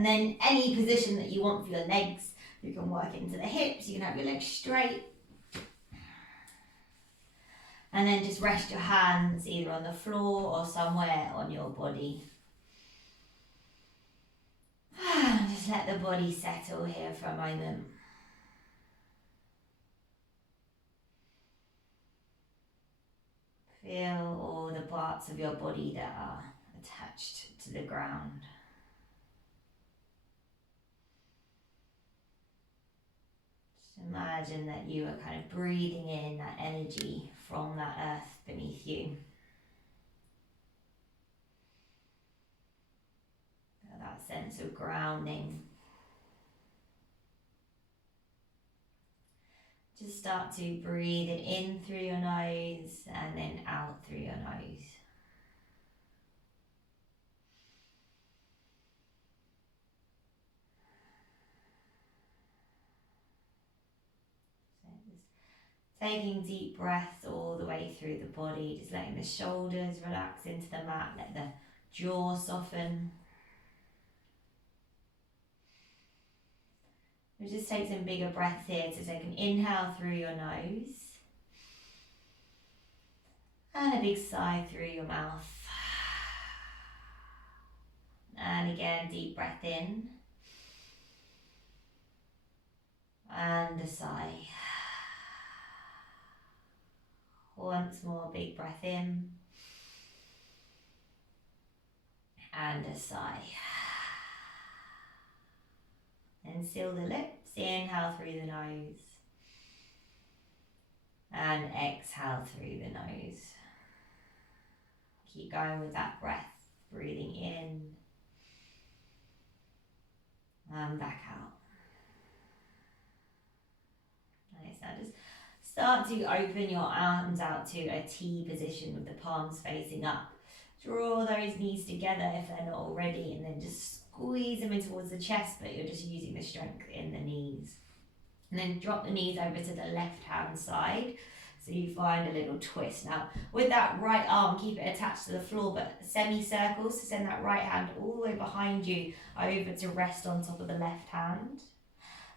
And then any position that you want for your legs, you can work into the hips, you can have your legs straight. And then just rest your hands either on the floor or somewhere on your body. Just let the body settle here for a moment. Feel all the parts of your body that are attached to the ground. Just imagine that you are kind of breathing in that energy from that earth beneath you. That sense of grounding. Just start to breathe it in through your nose and then out through your nose. So just taking deep breaths all the way through the body, just letting the shoulders relax into the mat, let the jaw soften. We'll just take some bigger breaths here. So take an inhale through your nose. And a big sigh through your mouth. And again, deep breath in. And a sigh. Once more, big breath in. And a sigh. And seal the lips, inhale through the nose. And exhale through the nose. Keep going with that breath, breathing in. And back out. Nice, now just start to open your arms out to a T position with the palms facing up. Draw those knees together if they're not already, and then just squeeze them in towards the chest, but you're just using the strength in the knees. And then drop the knees over to the left hand side, so you find a little twist. Now, with that right arm, keep it attached to the floor, but semicircles, so send that right hand all the way behind you over to rest on top of the left hand.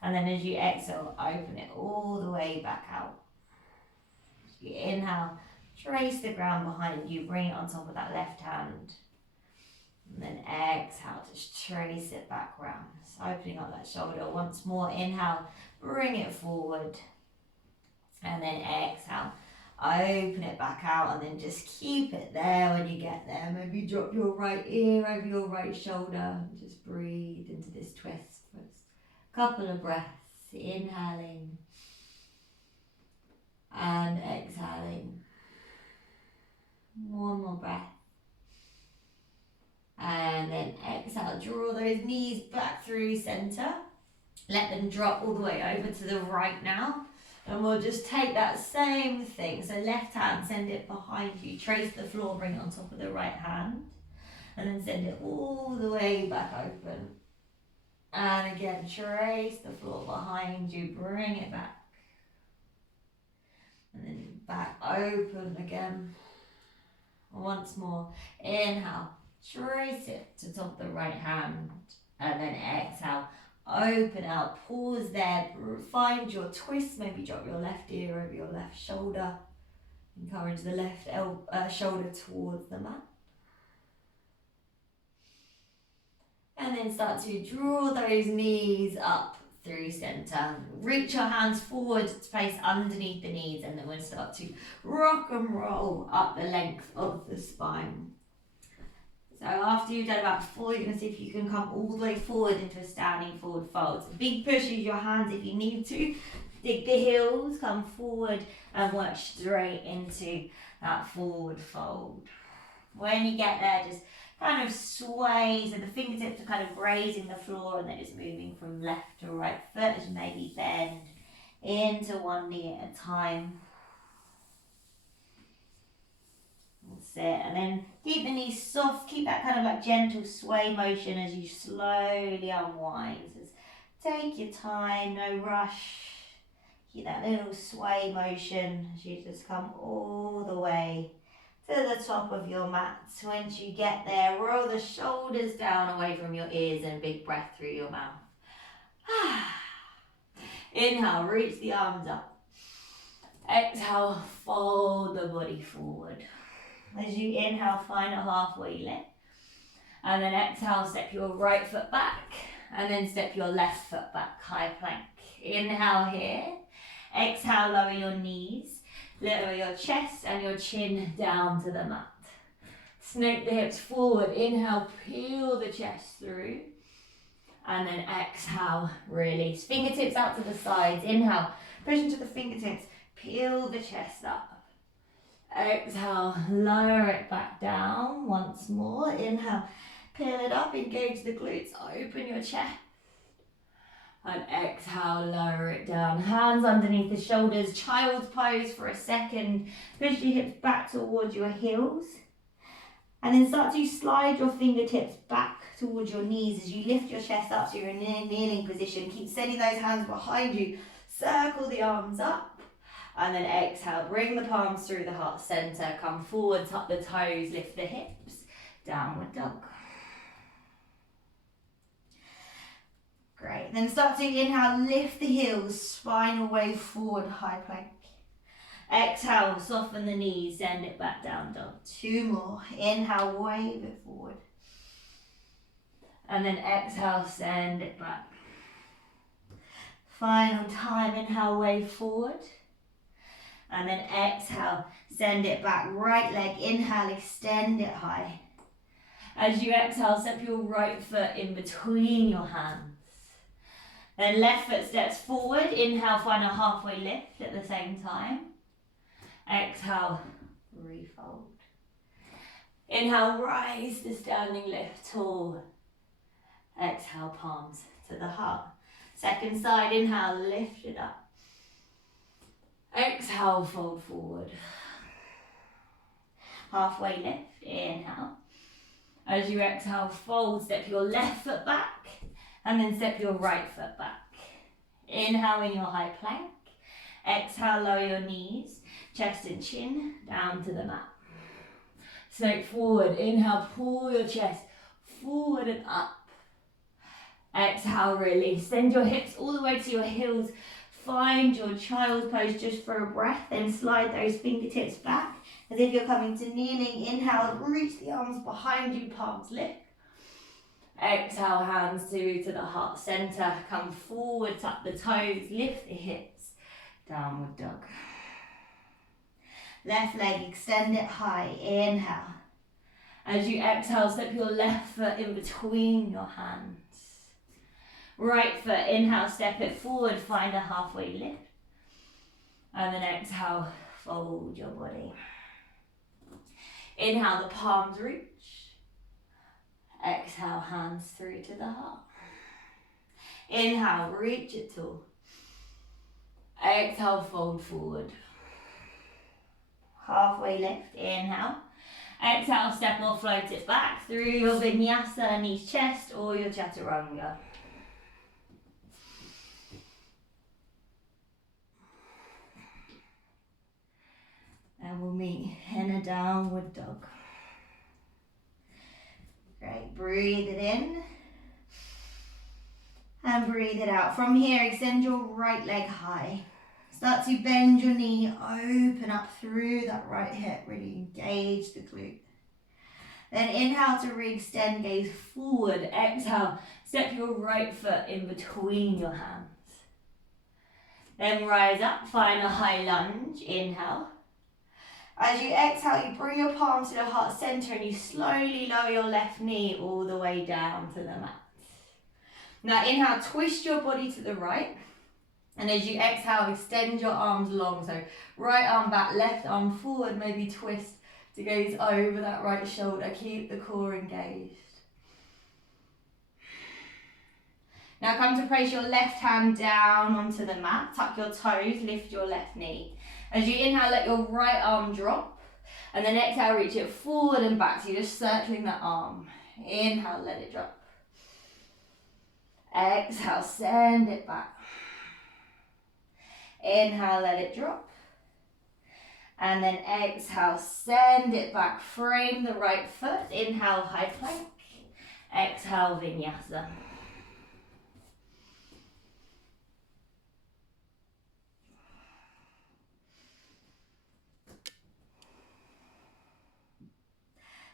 And then as you exhale, open it all the way back out. As you inhale, trace the ground behind you, bring it on top of that left hand. And then exhale, just trace it back round. So opening up that shoulder once more. Inhale, bring it forward. And then exhale, open it back out, and then just keep it there when you get there. Maybe drop your right ear over your right shoulder. Just breathe into this twist for a couple of breaths. Inhaling and exhaling. One more breath. And then exhale, draw those knees back through center. Let them drop all the way over to the right now. And we'll just take that same thing. So left hand, send it behind you. Trace the floor, bring it on top of the right hand. And then send it all the way back open. And again, trace the floor behind you. Bring it back. And then back open again. Once more. Inhale. Trace it to top of the right hand. And then exhale. Open out, pause there, find your twist, maybe drop your left ear over your left shoulder. Encourage the left shoulder towards the mat. And then start to draw those knees up through center. Reach your hands forward to place underneath the knees, and then we'll start to rock and roll up the length of the spine. So after you've done about 4, you're going to see if you can come all the way forward into a standing forward fold. So big push, use your hands if you need to. Dig the heels, come forward and work straight into that forward fold. When you get there, just kind of sway, so the fingertips are kind of grazing the floor, and then just moving from left to right foot as you maybe bend into one knee at a time. That's it, and then keep the knees soft, keep that kind of like gentle sway motion as you slowly unwind. So just take your time, no rush. Keep that little sway motion as you just come all the way to the top of your mat. Once you get there, roll the shoulders down away from your ears and big breath through your mouth. Inhale, reach the arms up. Exhale, fold the body forward. As you inhale, find a halfway lift. And then exhale, step your right foot back. And then step your left foot back, high plank. Inhale here. Exhale, lower your knees. Lower your chest and your chin down to the mat. Snake the hips forward. Inhale, peel the chest through. And then exhale, release. Fingertips out to the sides. Inhale, push into the fingertips. Peel the chest up. Exhale, lower it back down once more. Inhale, peel it up, engage the glutes, open your chest. And exhale, lower it down. Hands underneath the shoulders, child's pose for a second. Push your hips back towards your heels. And then start to slide your fingertips back towards your knees as you lift your chest up to your kneeling position. Keep sending those hands behind you. Circle the arms up. And then exhale, bring the palms through the heart center. Come forward, tuck the toes, lift the hips. Downward dog. Great. Then start to inhale, lift the heels, spinal wave forward, high plank. Exhale, soften the knees, send it back down dog. 2 more. Inhale, wave it forward. And then exhale, send it back. Final time, inhale, wave forward. And then exhale, send it back. Right leg, inhale, extend it high. As you exhale, step your right foot in between your hands. Then left foot steps forward. Inhale, find a halfway lift at the same time. Exhale, refold. Inhale, rise to standing lift, tall. Exhale, palms to the heart. Second side, inhale, lift it up. Exhale, fold forward. Halfway lift, inhale. As you exhale, fold, step your left foot back. And then step your right foot back. Inhale in your high plank. Exhale, lower your knees, chest and chin down to the mat. Snake forward. Inhale, pull your chest forward and up. Exhale, release. Send your hips all the way to your heels. Find your child's pose just for a breath. Then slide those fingertips back as if you're coming to kneeling. Inhale, reach the arms behind you, palms lift. Exhale, hands to the heart center. Come forward, tuck the toes, lift the hips. Downward dog. Left leg, extend it high. Inhale. As you exhale, step your left foot in between your hands. Right foot, inhale, step it forward, find a halfway lift. And then exhale, fold your body. Inhale, the palms reach. Exhale, hands through to the heart. Inhale, reach it tall. Exhale, fold forward. Halfway lift, inhale. Exhale, step or float it back through your Vinyasa, knees, chest, or your Chaturanga. And we'll meet in a downward dog. Great, breathe it in and breathe it out. From here, extend your right leg high. Start to bend your knee, open up through that right hip, really engage the glute. Then inhale to re-extend, gaze forward. Exhale, step your right foot in between your hands. Then rise up, find a high lunge, inhale. As you exhale, you bring your palms to the heart center and you slowly lower your left knee all the way down to the mat. Now inhale, twist your body to the right. And as you exhale, extend your arms long. So right arm back, left arm forward, maybe twist to gaze over that right shoulder. Keep the core engaged. Now come to place your left hand down onto the mat. Tuck your toes, lift your left knee. As you inhale, let your right arm drop. And then exhale, reach it forward and back. So you're just circling that arm. Inhale, let it drop. Exhale, send it back. Inhale, let it drop. And then exhale, send it back, frame the right foot, inhale, high plank, exhale, vinyasa.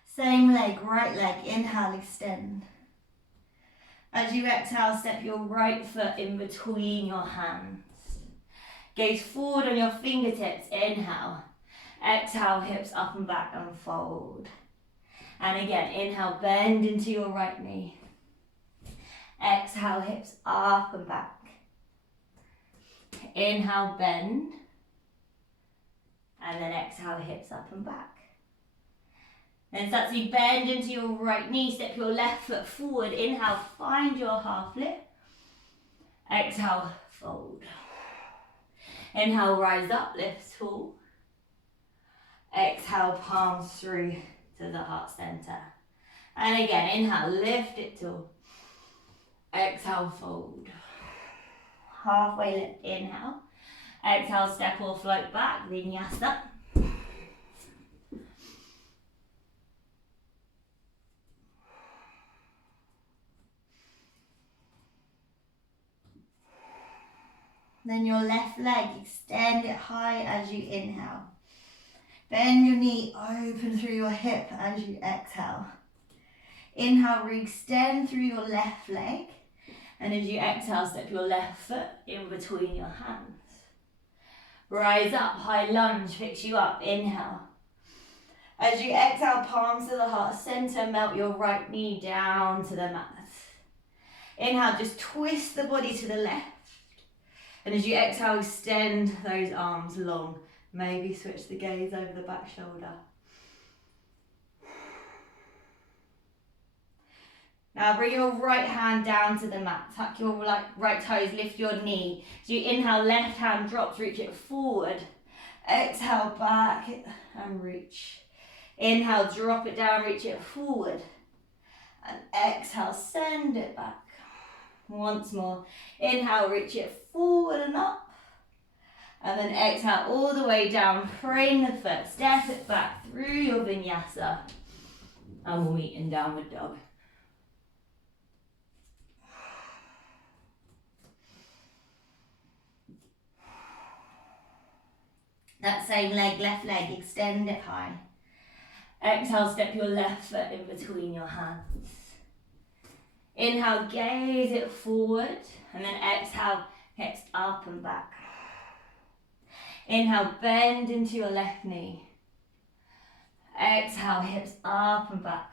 Same leg, right leg, inhale, extend. As you exhale, step your right foot in between your hands. Gaze forward on your fingertips, inhale. Exhale, hips up and back and fold. And again, inhale, bend into your right knee. Exhale, hips up and back. Inhale, bend. And then exhale, hips up and back. Then start to bend into your right knee, step your left foot forward. Inhale, find your half lift. Exhale, fold. Inhale, rise up, lift tall. Exhale, palms through to the heart center. And again, inhale, lift it tall. Exhale, fold. Halfway lift, inhale. Exhale, step or float back, vinyasa. Then your left leg, extend it high as you inhale. Bend your knee, open through your hip as you exhale. Inhale, re-extend through your left leg. And as you exhale, step your left foot in between your hands. Rise up, high lunge, picks you up, inhale. As you exhale, palms to the heart center, melt your right knee down to the mat. Inhale, just twist the body to the left. And as you exhale, extend those arms long. Maybe switch the gaze over the back shoulder. Now bring your right hand down to the mat. Tuck your right toes, lift your knee. As you inhale, left hand drops, reach it forward. Exhale, back and reach. Inhale, drop it down, reach it forward. And exhale, send it back. Once more. Inhale, reach it forward and up. And then exhale all the way down, frame the foot, step it back through your vinyasa. And we'll meet in downward dog. That same leg, left leg, extend it high. Exhale, step your left foot in between your hands. Inhale, gaze it forward. And then exhale, hips up and back. Inhale, bend into your left knee. Exhale, hips up and back.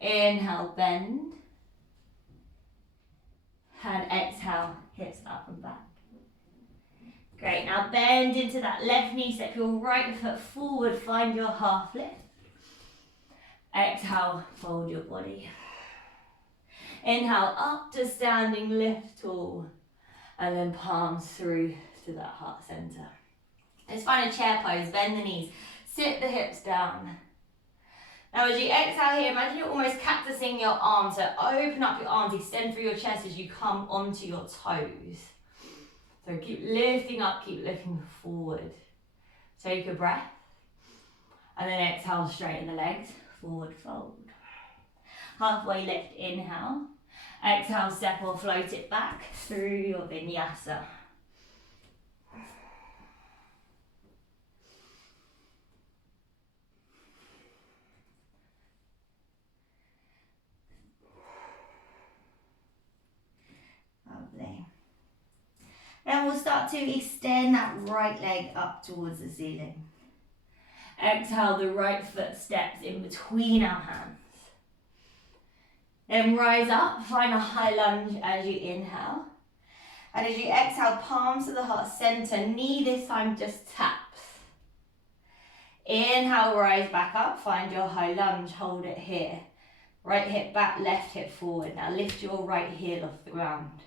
Inhale, bend. And exhale, hips up and back. Great, now bend into that left knee, step your right foot forward, find your half lift. Exhale, fold your body. Inhale, up to standing, lift tall. And then palms through to that heart center. Let's find a chair pose, bend the knees, sit the hips down. Now as you exhale here, imagine you're almost cactusing your arms, so open up your arms, extend through your chest as you come onto your toes. So keep lifting up, keep looking forward. Take a breath. And then exhale, straighten the legs, forward fold. Halfway lift, inhale. Exhale, step or float it back through your vinyasa. Lovely. Then we'll start to extend that right leg up towards the ceiling. Exhale, the right foot steps in between our hands. Then rise up, find a high lunge as you inhale. And as you exhale, palms to the heart center, knee this time just taps. Inhale, rise back up, find your high lunge, hold it here. Right hip back, left hip forward. Now lift your right heel off the ground.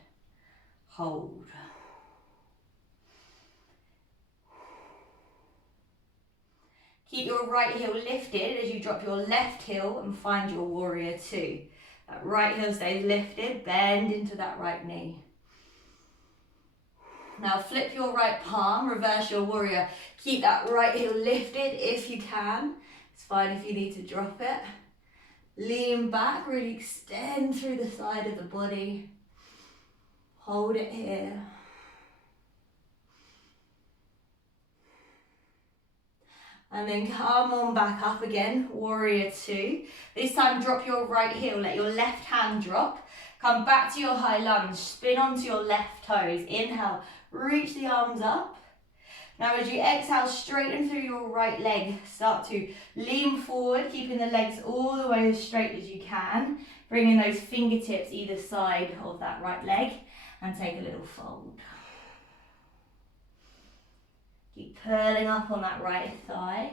Hold. Keep your right heel lifted as you drop your left heel and find your warrior two. That right heel stays lifted, bend into that right knee. Now flip your right palm, reverse your warrior. Keep that right heel lifted if you can. It's fine if you need to drop it. Lean back, really extend through the side of the body. Hold it here. And then come on back up again, warrior two. This time drop your right heel, let your left hand drop. Come back to your high lunge, spin onto your left toes. Inhale, reach the arms up. Now as you exhale, straighten through your right leg. Start to lean forward, keeping the legs all the way as straight as you can. Bringing those fingertips either side of that right leg and take a little fold. Keep curling up on that right thigh.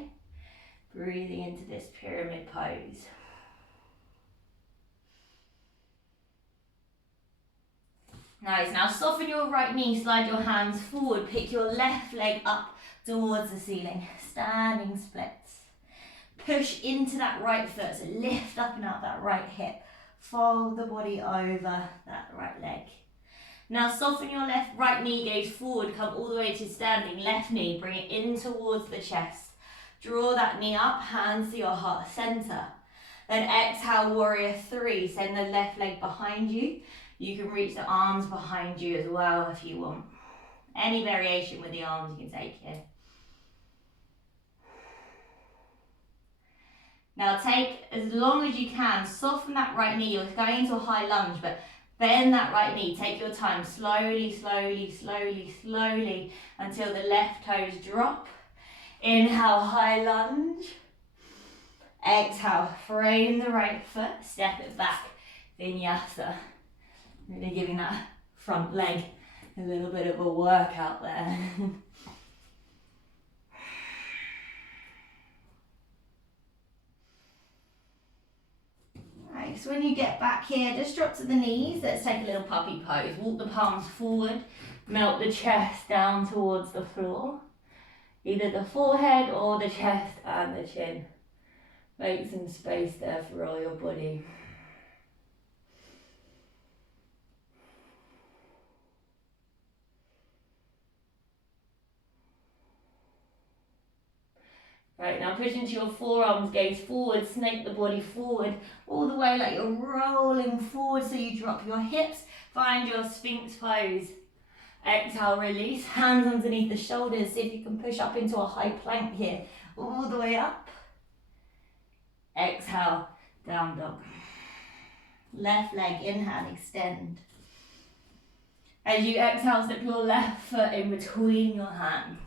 Breathing into this pyramid pose. Nice, now soften your right knee, slide your hands forward, pick your left leg up towards the ceiling, standing splits. Push into that right foot, so lift up and out that right hip. Fold the body over that right leg. Now soften your right knee, gaze forward, come all the way to standing, left knee, bring it in towards the chest. Draw that knee up, hands to your heart center. Then exhale, warrior three, send the left leg behind you. You can reach the arms behind you as well if you want. Any variation with the arms you can take here. Now take as long as you can, soften that right knee. You're going into a high lunge, but bend that right knee. Take your time, slowly, slowly, slowly, slowly, until the left toes drop. Inhale, high lunge. Exhale, frame the right foot, step it back. Vinyasa. Really giving that front leg a little bit of a workout there. Right, so when you get back here, just drop to the knees. Let's take a little puppy pose. Walk the palms forward, melt the chest down towards the floor. Either the forehead or the chest and the chin. Make some space there for all your body. Right, now push into your forearms, gaze forward, snake the body forward, all the way like you're rolling forward so you drop your hips, find your Sphinx pose. Exhale, release, hands underneath the shoulders, see if you can push up into a high plank here, all the way up. Exhale, down dog. Left leg, inhale, extend. As you exhale, slip your left foot in between your hands.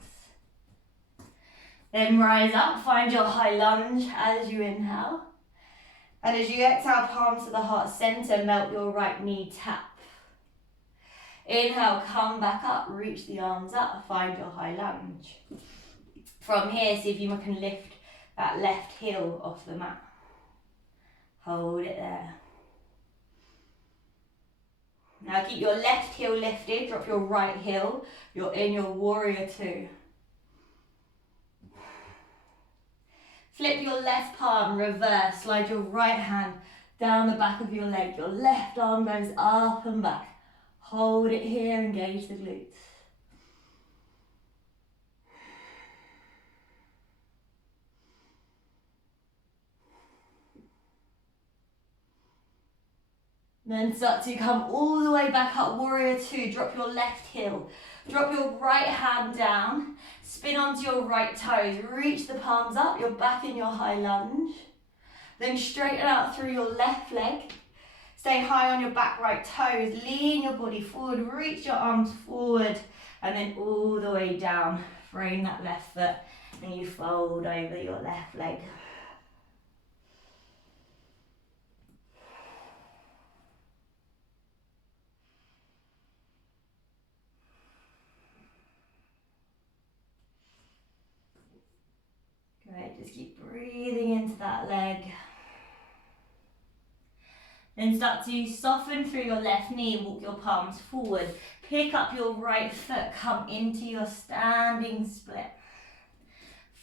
Then rise up, find your high lunge as you inhale. And as you exhale, palms to the heart center, melt your right knee, tap. Inhale, come back up, reach the arms up, find your high lunge. From here, see if you can lift that left heel off the mat. Hold it there. Now keep your left heel lifted, drop your right heel. You're in your warrior two. Flip your left palm, reverse, slide your right hand down the back of your leg. Your left arm goes up and back. Hold it here, engage the glutes. Then start to come all the way back up, warrior two. Drop your left heel. Drop your right hand down. Spin onto your right toes. Reach the palms up. You're back in your high lunge. Then straighten out through your left leg. Stay high on your back right toes. Lean your body forward. Reach your arms forward. And then all the way down. Frame that left foot. And you fold over your left leg. Great, just keep breathing into that leg. Then start to soften through your left knee, walk your palms forward. Pick up your right foot, come into your standing split.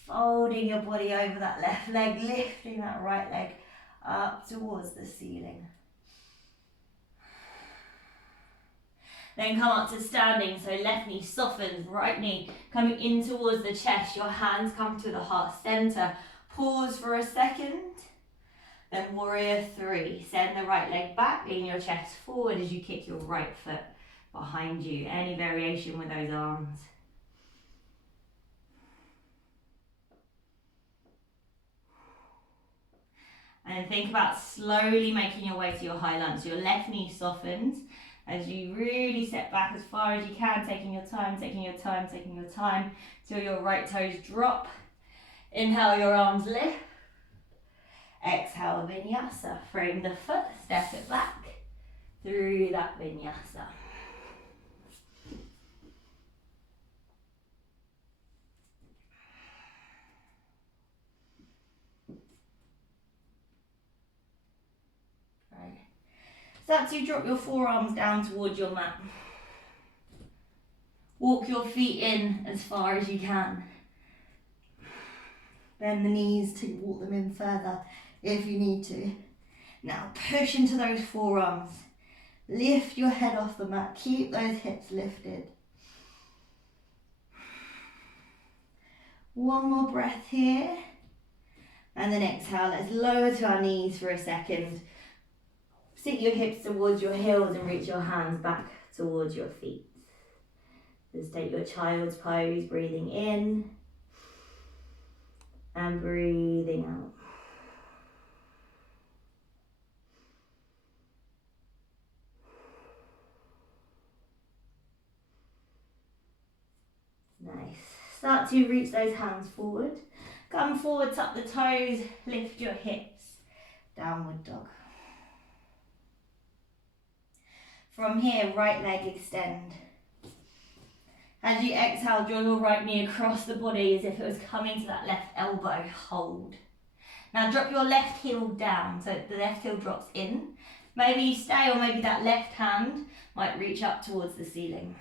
Folding your body over that left leg, lifting that right leg up towards the ceiling. Then come up to standing, so left knee softens, right knee coming in towards the chest. Your hands come to the heart center. Pause for a second. Then warrior three. Send the right leg back, lean your chest forward as you kick your right foot behind you. Any variation with those arms. And think about slowly making your way to your high lunge. So your left knee softens as you really step back as far as you can, taking your time, taking your time, taking your time, till your right toes drop. Inhale, your arms lift. Exhale, Vinyasa. Frame the foot, step it back through that Vinyasa. Right. Start to drop your forearms down towards your mat. Walk your feet in as far as you can. Bend the knees to walk them in further if you need to. Now push into those forearms. Lift your head off the mat. Keep those hips lifted. One more breath here. And then exhale. Let's lower to our knees for a second. Sit your hips towards your heels and reach your hands back towards your feet. Just take your child's pose, breathing in and breathing out. Nice. Start to reach those hands forward. Come forward, tuck the toes, lift your hips. Downward dog. From here, right leg extend. As you exhale, draw your right knee across the body as if it was coming to that left elbow. Hold. Now drop your left heel down, so the left heel drops in. Maybe you stay, or maybe that left hand might reach up towards the ceiling.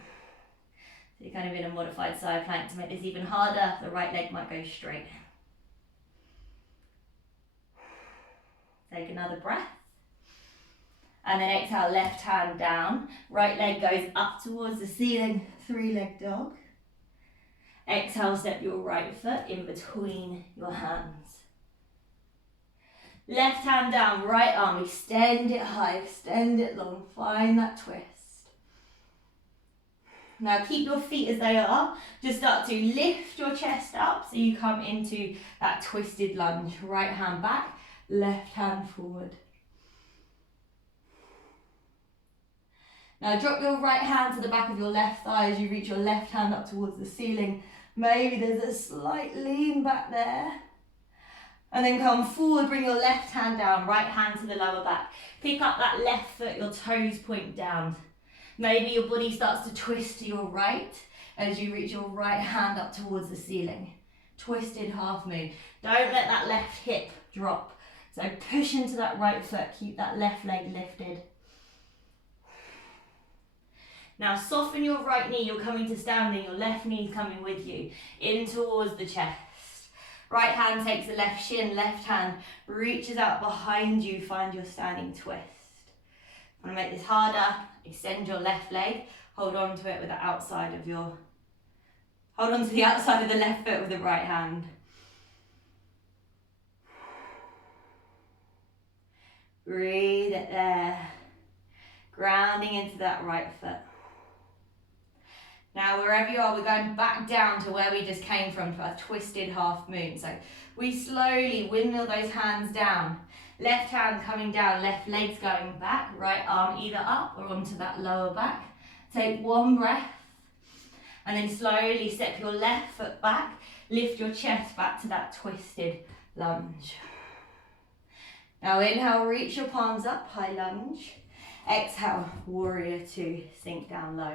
So you're kind of in a modified side plank. To make this even harder, the right leg might go straight. Take another breath. And then exhale, left hand down. Right leg goes up towards the ceiling, three-leg dog. Exhale, step your right foot in between your hands. Left hand down, right arm, extend it high, extend it long, find that twist. Now keep your feet as they are. Just start to lift your chest up so you come into that twisted lunge. Right hand back, left hand forward. Now drop your right hand to the back of your left thigh as you reach your left hand up towards the ceiling. Maybe there's a slight lean back there. And then come forward, bring your left hand down, right hand to the lower back. Pick up that left foot, your toes point down. Maybe your body starts to twist to your right as you reach your right hand up towards the ceiling. Twisted half moon. Don't let that left hip drop. So push into that right foot, keep that left leg lifted. Now soften your right knee, you're coming to standing, your left knee's coming with you, in towards the chest. Right hand takes the left shin, left hand reaches out behind you, find your standing twist. I'm gonna make this harder, extend your left leg, hold on to it with the outside of your, hold on to the outside of the left foot with the right hand. Breathe it there, grounding into that right foot. Now wherever you are, we're going back down to where we just came from, to our twisted half moon. So we slowly windmill those hands down. Left hand coming down, left leg's going back, right arm either up or onto that lower back. Take one breath and then slowly step your left foot back, lift your chest back to that twisted lunge. Now inhale, reach your palms up, high lunge. Exhale, warrior two, sink down low.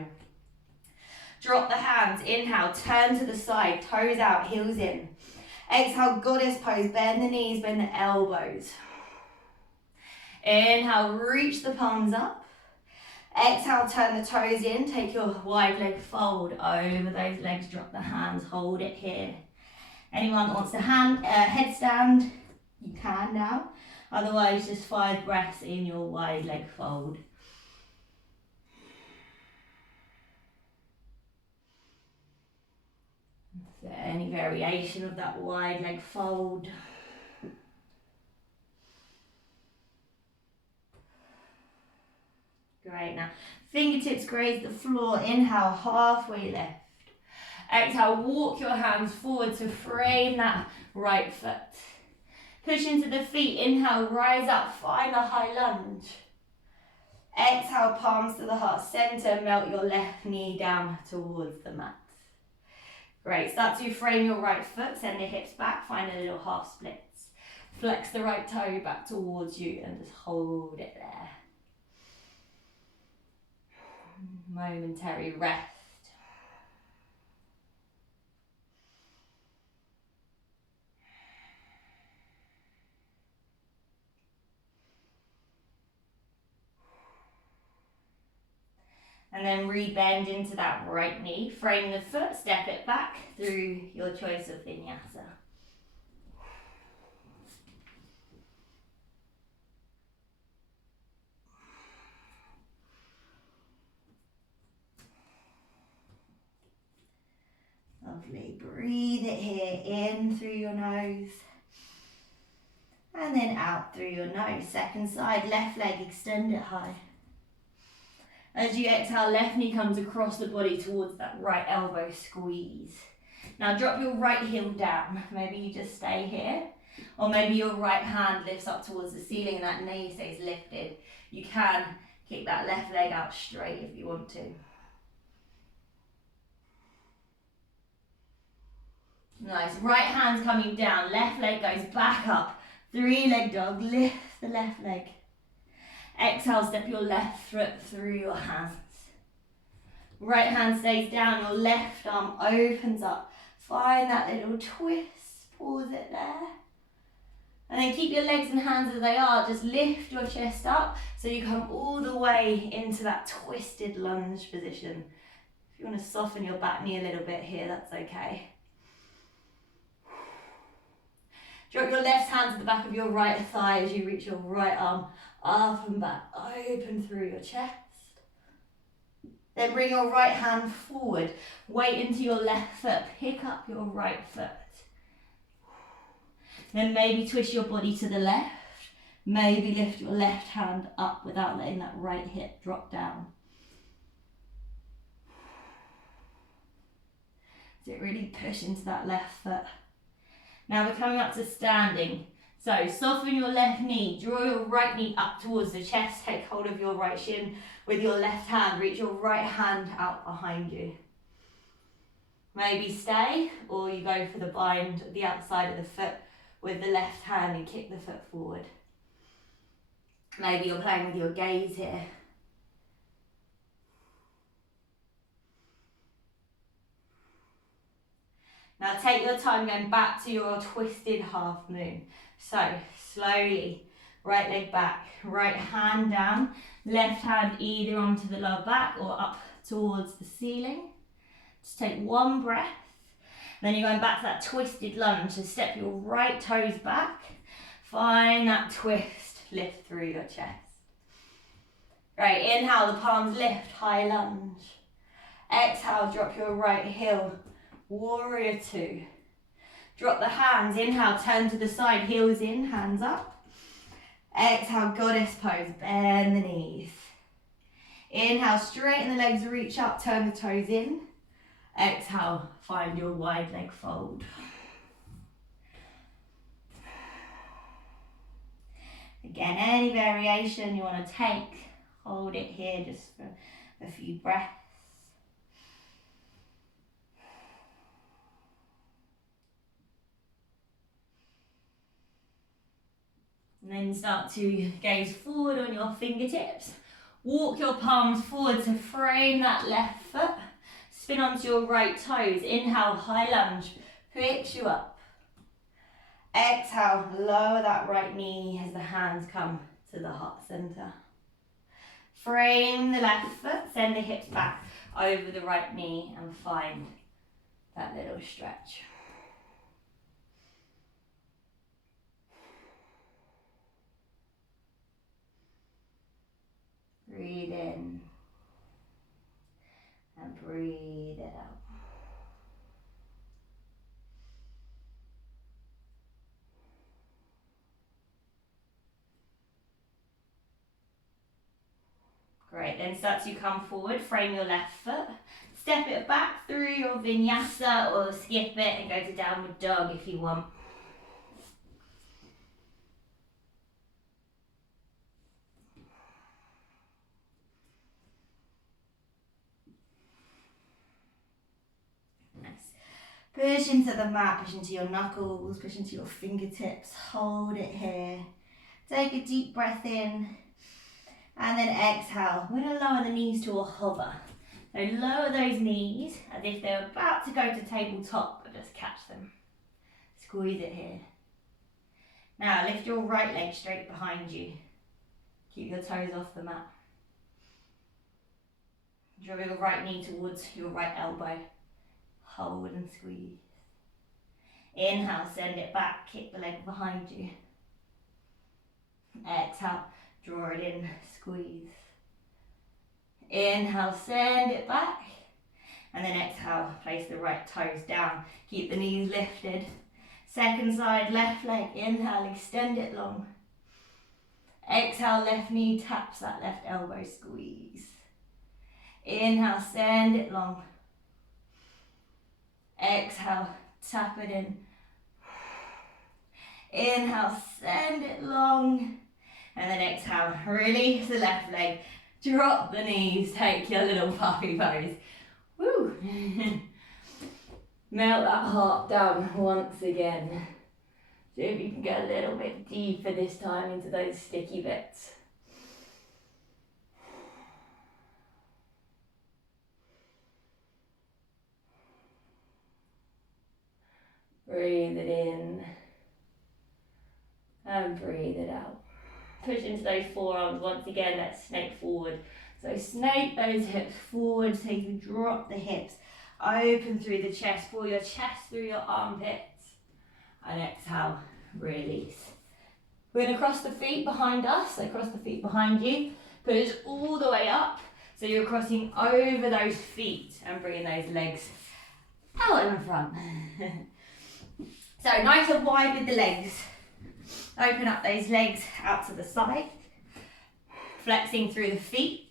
Drop the hands, inhale, turn to the side, toes out, heels in. Exhale, goddess pose, bend the knees, bend the elbows. Inhale, reach the palms up. Exhale, turn the toes in, take your wide leg fold over those legs, drop the hands, hold it here. Anyone that wants to headstand, you can now. Otherwise, just 5 breaths in your wide leg fold. Any variation of that wide leg fold. Great, now fingertips graze the floor, inhale, halfway lift. Exhale, walk your hands forward to frame that right foot. Push into the feet, inhale, rise up, find a high lunge. Exhale, palms to the heart center, melt your left knee down towards the mat. Great, start to frame your right foot, send the hips back, find a little half splits. Flex the right toe back towards you and just hold it there. Momentary rest. And then rebend into that right knee. Frame the foot, step it back through your choice of vinyasa. Lovely. Breathe it here in through your nose. And then out through your nose. Second side, left leg, extend it high. As you exhale, left knee comes across the body towards that right elbow, squeeze. Now drop your right heel down. Maybe you just stay here. Or maybe your right hand lifts up towards the ceiling and that knee stays lifted. You can kick that left leg out straight if you want to. Nice. Right hand's coming down. Left leg goes back up. 3-leg dog. Lift the left leg. Exhale, step your left foot through your hands. Right hand stays down. Your left arm opens up. Find that little twist. Pause it there. And then keep your legs and hands as they are. Just lift your chest up so you come all the way into that twisted lunge position. If you want to soften your back knee a little bit here, that's okay. Drop your left hand to the back of your right thigh as you reach your right arm up and back, open through your chest. Then bring your right hand forward, weight into your left foot, pick up your right foot. Then maybe twist your body to the left, maybe lift your left hand up without letting that right hip drop down. So really push into that left foot. Now we're coming up to standing. So soften your left knee, draw your right knee up towards the chest, take hold of your right shin with your left hand, reach your right hand out behind you. Maybe stay, or you go for the bind at the outside of the foot with the left hand and kick the foot forward. Maybe you're playing with your gaze here. Now take your time going back to your twisted half moon. So slowly, right leg back, right hand down, left hand either onto the lower back or up towards the ceiling. Just take one breath. Then you're going back to that twisted lunge. So step your right toes back. Find that twist, lift through your chest. Right, inhale, the palms lift, high lunge. Exhale, drop your right heel. Warrior 2. Drop the hands, inhale, turn to the side, heels in, hands up. Exhale, goddess pose, bend the knees. Inhale, straighten the legs, reach up, turn the toes in. Exhale, find your wide leg fold. Again, any variation you want to take, hold it here just for a few breaths. And then start to gaze forward on your fingertips. Walk your palms forward to frame that left foot. Spin onto your right toes. Inhale, high lunge. Picks you up. Exhale, lower that right knee as the hands come to the heart center. Frame the left foot. Send the hips back over the right knee and find that little stretch. Breathe in and breathe it out. Great, then start to come forward, frame your left foot, step it back through your vinyasa or skip it and go to downward dog if you want. Nice. Push into the mat, push into your knuckles, push into your fingertips, hold it here. Take a deep breath in and then exhale. We're going to lower the knees to a hover. So lower those knees as if they're about to go to tabletop, but just catch them. Squeeze it here. Now lift your right leg straight behind you. Keep your toes off the mat. Draw your right knee towards your right elbow. Hold and squeeze. Inhale, send it back, kick the leg behind you. Exhale, draw it in, squeeze. Inhale, send it back. And then exhale, place the right toes down. Keep the knees lifted. Second side, left leg, inhale, extend it long. Exhale, left knee taps that left elbow, squeeze. Inhale, send it long. Exhale, tap it in. Inhale, send it long. And then exhale, release the left leg. Drop the knees, take your little puppy pose. Woo! Melt that heart down once again. See if you can get a little bit deeper this time into those sticky bits. Breathe it in and breathe it out. Push into those forearms once again, let's snake forward. So snake those hips forward so you drop the hips. Open through the chest, pull your chest through your armpits. And exhale, release. We're going to cross the feet behind us, so cross the feet behind you. Push all the way up, so you're crossing over those feet and bringing those legs out in front. So nice and wide with the legs. Open up those legs out to the side. Flexing through the feet.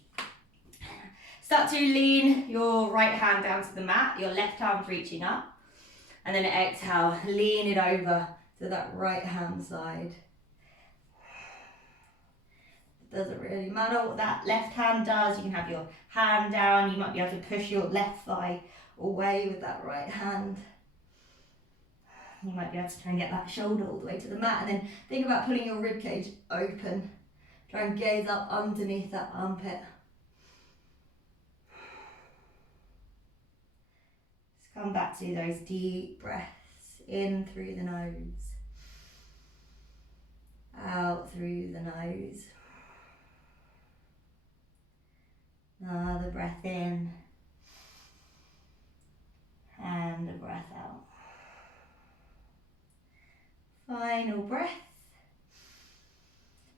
Start to lean your right hand down to the mat, your left arm's reaching up. And then exhale, lean it over to that right hand side. It doesn't really matter what that left hand does. You can have your hand down. You might be able to push your left thigh away with that right hand. You might be able to try and get that shoulder all the way to the mat. And then think about pulling your ribcage open. Try and gaze up underneath that armpit. Just come back to those deep breaths. In through the nose. Out through the nose. Another breath in. And a breath out. Final breath.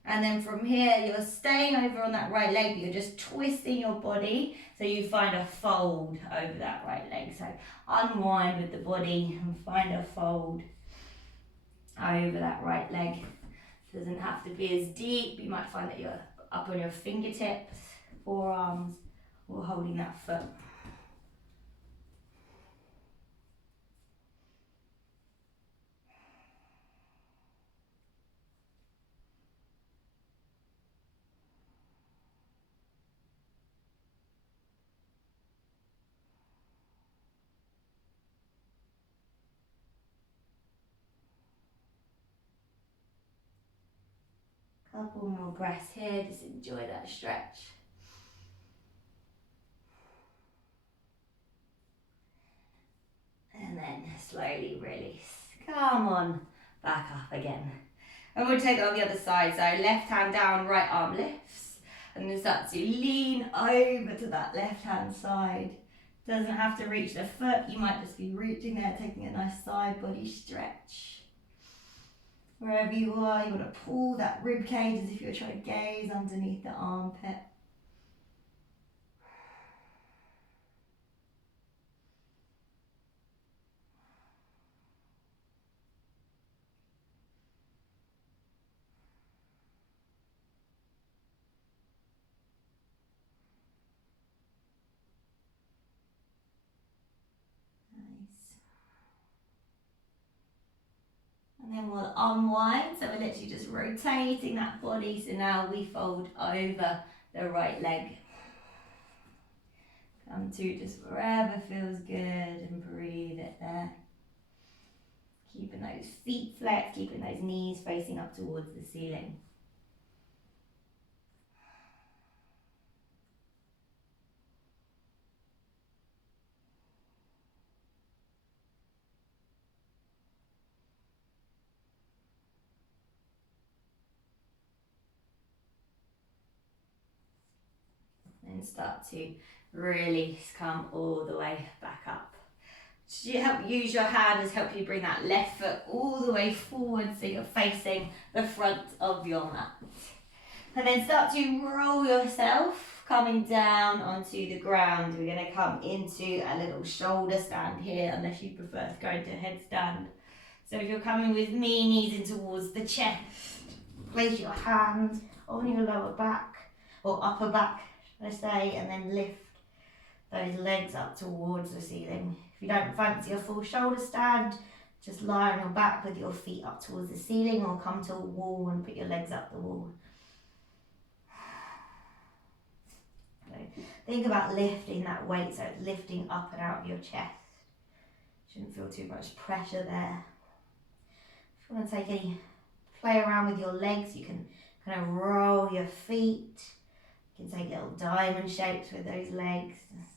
And then from here, you're staying over on that right leg, but you're just twisting your body so you find a fold over that right leg. So unwind with the body and find a fold over that right leg. Doesn't have to be as deep. You might find that you're up on your fingertips, forearms, or holding that foot. Couple more breaths here, just enjoy that stretch. And then slowly release. Come on, back up again. And we'll take it on the other side. So left hand down, right arm lifts. And then start to lean over to that left hand side. Doesn't have to reach the foot. You might just be reaching there, taking a nice side body stretch. Wherever you are, you want to pull that rib cage as if you're trying to gaze underneath the armpit. then we'll unwind. So we're literally just rotating that body. So now we fold over the right leg. Come to just wherever feels good and breathe it there. Keeping those feet flexed, keeping those knees facing up towards the ceiling. And start to release, come all the way back up. Use your hand to help you bring that left foot all the way forward so you're facing the front of your mat. And then start to roll yourself, coming down onto the ground. We're going to come into a little shoulder stand here, unless you prefer to go into a headstand. So if you're coming with me, knees in towards the chest, place your hand on your lower back, or upper back, let's say, and then lift those legs up towards the ceiling. If you don't fancy a full shoulder stand, just lie on your back with your feet up towards the ceiling, or come to a wall and put your legs up the wall. So think about lifting that weight, so it's lifting up and out of your chest. Shouldn't feel too much pressure there. If you want to take any play around with your legs, you can kind of roll your feet. You can take little diamond shapes with those legs. Just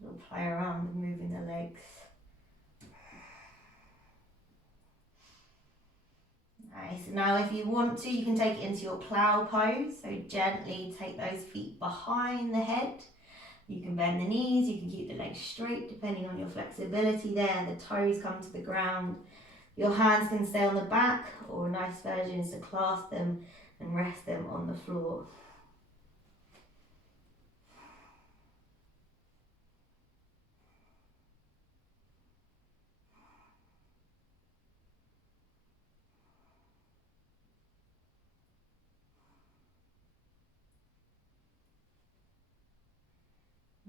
a little play around with moving the legs. Nice. Now if you want to, you can take it into your plow pose. So gently take those feet behind the head. You can bend the knees, you can keep the legs straight depending on your flexibility there. The toes come to the ground. Your hands can stay on the back, or a nice version is to clasp them and rest them on the floor.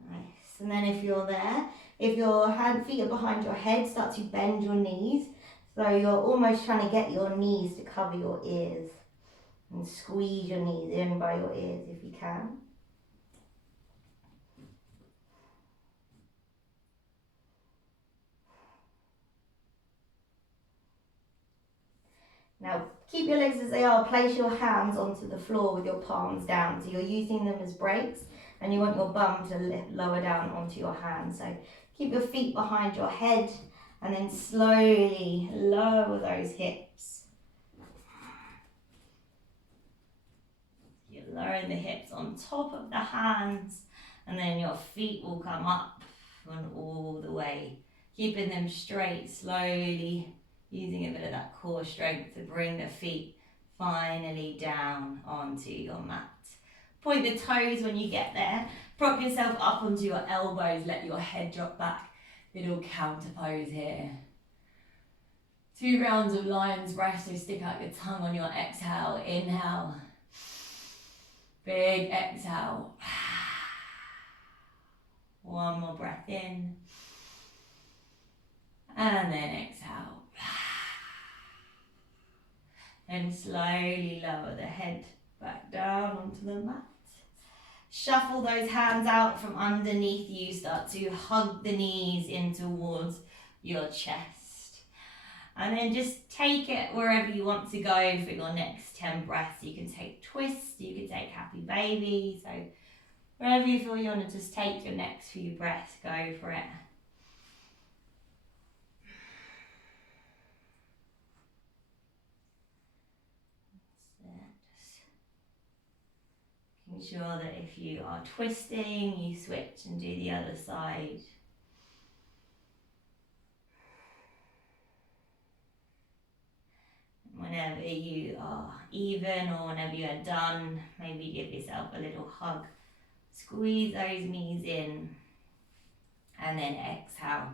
Nice. And then if you're there, if your feet are behind your head, start to bend your knees. So you're almost trying to get your knees to cover your ears. And squeeze your knees in by your ears if you can. Now keep your legs as they are. Place your hands onto the floor with your palms down. So you're using them as brakes, and you want your bum to lower down onto your hands. So keep your feet behind your head, and then slowly lower those hips. You're lowering the hips on top of the hands, and then your feet will come up and all the way, keeping them straight, slowly using a bit of that core strength to bring the feet finally down onto your mat. Point the toes when you get there. Prop yourself up onto your elbows, let your head drop back. Little counter pose here. 2 rounds of lion's breath, so stick out your tongue on your exhale. Inhale. Big exhale. One more breath in. And then exhale. And slowly lower the head back down onto the mat. Shuffle those hands out from underneath you. Start to hug the knees in towards your chest. And then just take it wherever you want to go for your next 10 breaths. You can take twists, you can take happy baby. So wherever you feel you want to just take your next few breaths, go for it. Making sure that if you are twisting, you switch and do the other side. Whenever you are even, or whenever you are done, maybe give yourself a little hug. Squeeze those knees in, and then exhale.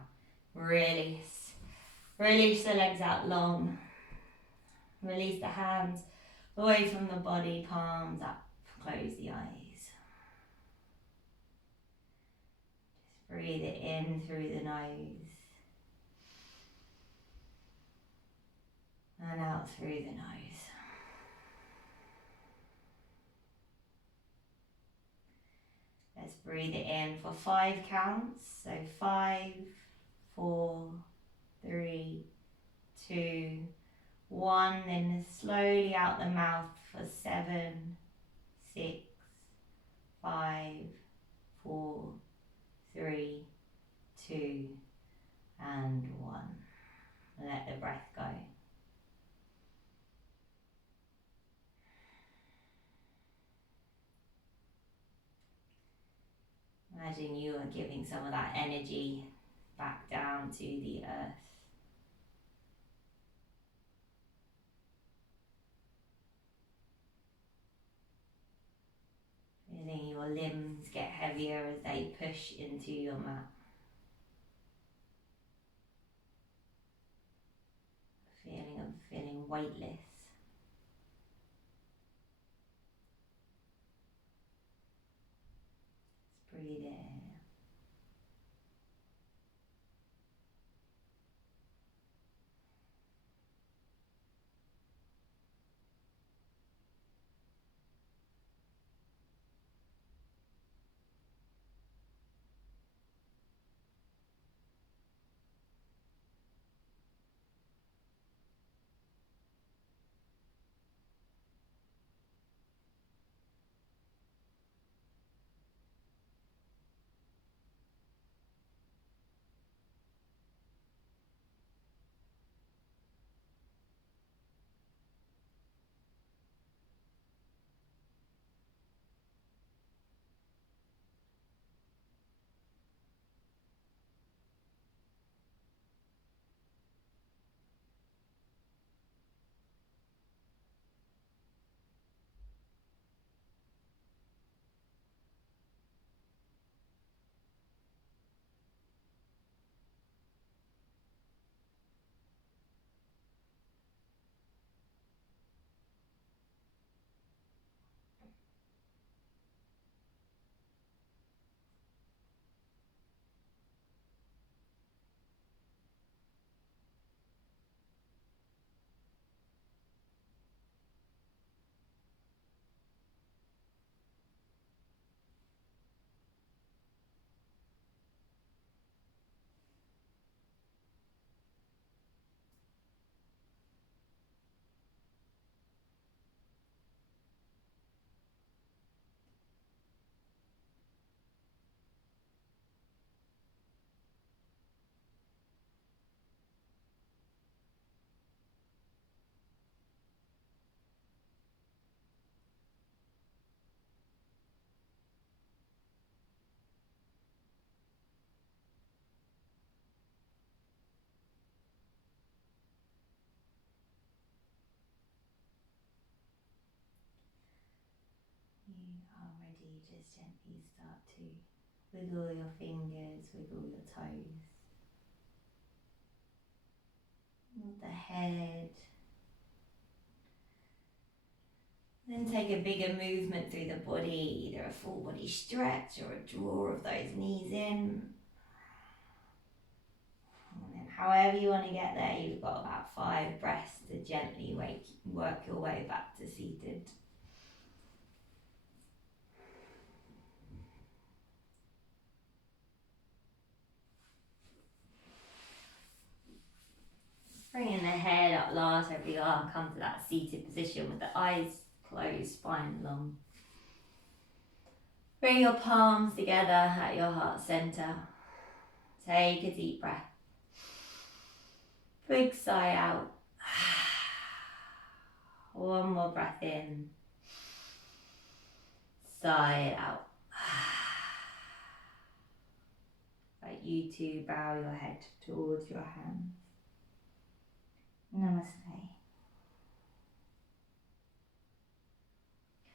Release. Release the legs out long. Release the hands away from the body, palms up. Close the eyes. Just breathe it in through the nose. out through the nose. Let's breathe it in for 5 counts. So 5, 4, 3, 2, 1. Then slowly out the mouth for 7, 6, 5, 4, 3, 2, and 1. Let the breath go. Imagine you are giving some of that energy back down to the earth. Feeling your limbs get heavier as they push into your mat. Feeling of feeling weightless. Let's breathe in. You are ready. Just gently start to wiggle your fingers, wiggle your toes. Move the head. Then take a bigger movement through the body, either a full body stretch or a draw of those knees in. And then however you want to get there, you've got about 5 breaths to gently work your way back to seated. Bringing the head up last, every arm come to that seated position with the eyes closed, spine long. Bring your palms together at your heart center. Take a deep breath. Big sigh out. One more breath in. Sigh it out. Like you two bow your head towards your hands. Namaste.